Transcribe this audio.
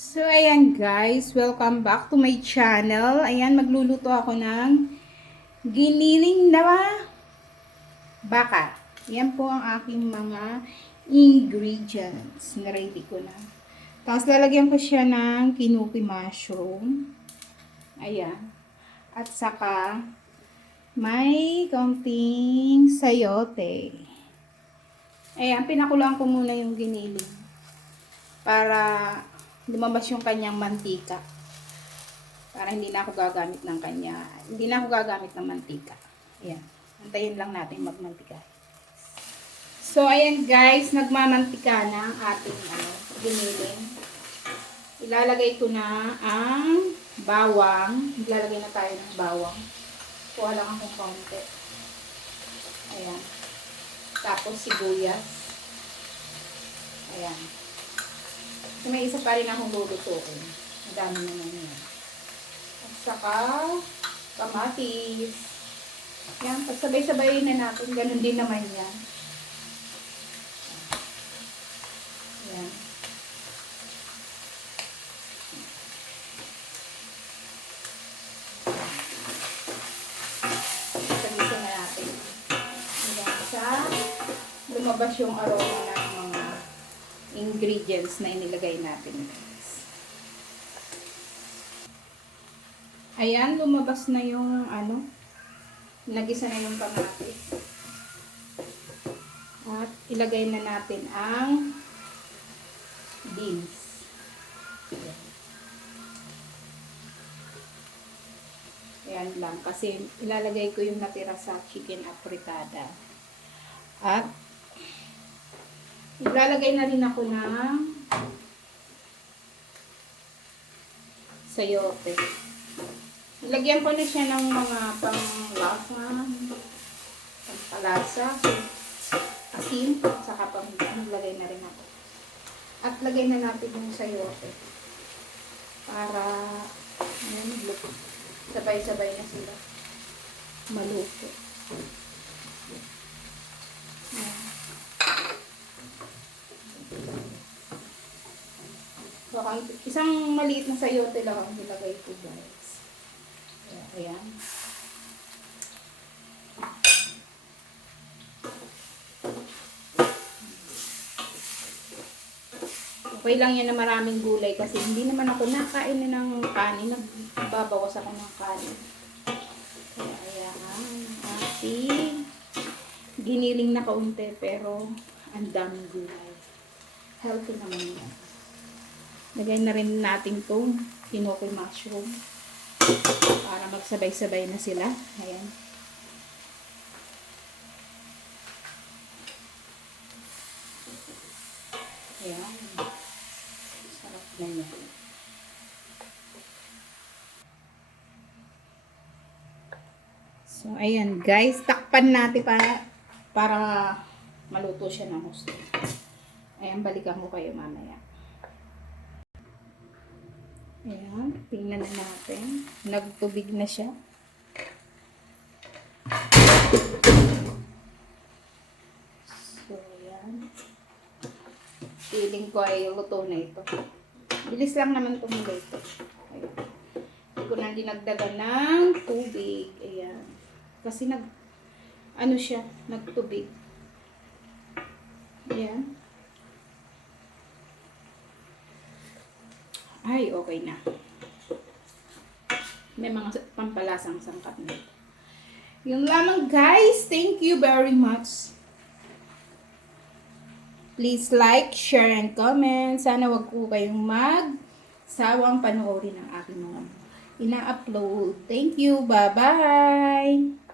So, ayan guys, welcome back to my channel. Ayan, magluluto ako ng giniling na baka. Yan po ang aking mga ingredients. Na-ready ko na. Tapos, lalagyan ko siya ng kinuki mushroom. Ayan. At saka, may kaunting sayote. Ayan, pinakulaan ko muna yung giniling. Para lumabas yung kanyang mantika. Para hindi na ako gagamit ng mantika. Ayan. Antayin lang natin magmantika. So, ayan guys, nagmamantika na ang ating giniling. Ilalagay ko na ang bawang. Ilalagay na tayo ng bawang. Kuha lang akong konti. Ayan. Tapos sibuyas. Ayan. So, may isa pa rin akong lulutuin. Madami naman yan. At saka, kamatis. Yan, pagsabay-sabayin na natin. Ganun din naman yan. Yan. Pagsabay na natin. Hanggang sa lumabas yung aroma ng mga ingredients na inilagay natin, guys. Ayan, lumabas na yung nagisa na yung kamatis. At ilagay na natin ang beans. Ayan lang, kasi ilalagay ko yung natira sa chicken apritada. At ilalagay na rin ako ng sayote. Ilagyan ko na siya ng mga pang-lasa, pang-palasa, asin, saka pang-lagay na rin ako. At lagay na natin yung sayote. Para, sabay-sabay na sila maluto. Isang maliit na sayote lang ang nilagay ko, guys. Ayan. Okay lang yan na maraming gulay kasi hindi naman ako nakain ng kanin. Nagbabawas ako ng kanin. Kaya ayan ang ating giniling na kaunti pero ang daming gulay. Healthy naman yan. Lagay na rin natin itong kinuki mushroom para magsabay-sabay na sila. Ayan. Ayan. Sarap na yan. So, ayan guys. Takpan natin para maluto siya ng gusto. Ayan, balikan ko kayo mamaya. Ayan, tingnan na natin. Nagtubig na siya. So, ayan. Feeling ko ay luto na ito. Bilis lang naman tumulo ito. Ayan. Hindi ko na dinagdagan ng tubig. Ayan. Kasi nagtubig. Ayan. Ay, okay na. May mga pampalasang sangkap na ito. Yung lamang guys, thank you very much. Please like, share, and comment. Sana wag po kayong magsawang panoorin ang aking mga ina-upload. Thank you. Bye-bye.